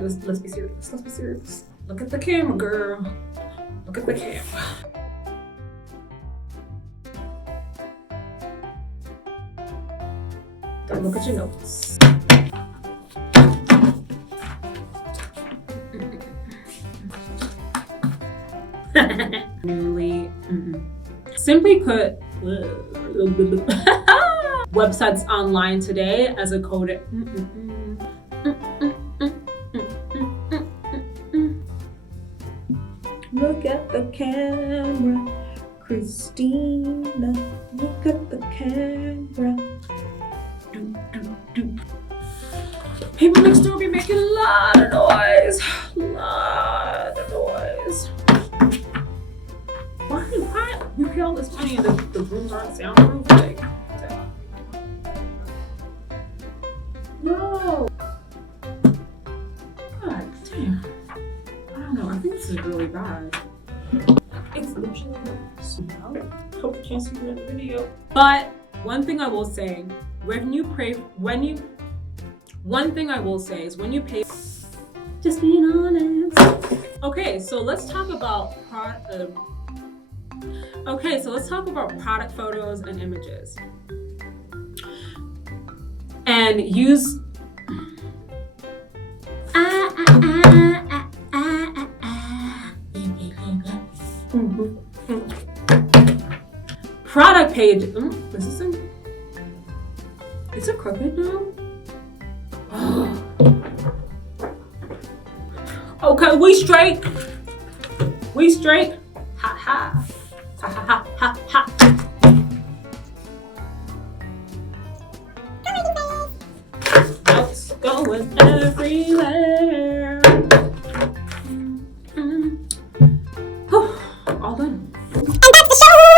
right, let's be serious. Let's be serious. Look at the camera, girl. Look at the camera. Don't look at your notes. Newly. Simply put, websites online today as a code. Look at the camera, Christina. Look at the camera. People next door be making a lot of noise. Why you pay all this money and the rooms aren't soundproof? Like, no. God damn. I don't know. I think this is really bad. It's literally smell. Hope you can't see it in the video. But one thing I will say, when you pay, just being honest. Okay, so let's talk about product photos and images. And use product page. Is it crooked now? Okay, we straight. Ha ha. Ha ha ha ha ha. Notes going everywhere. All done. And that's the show.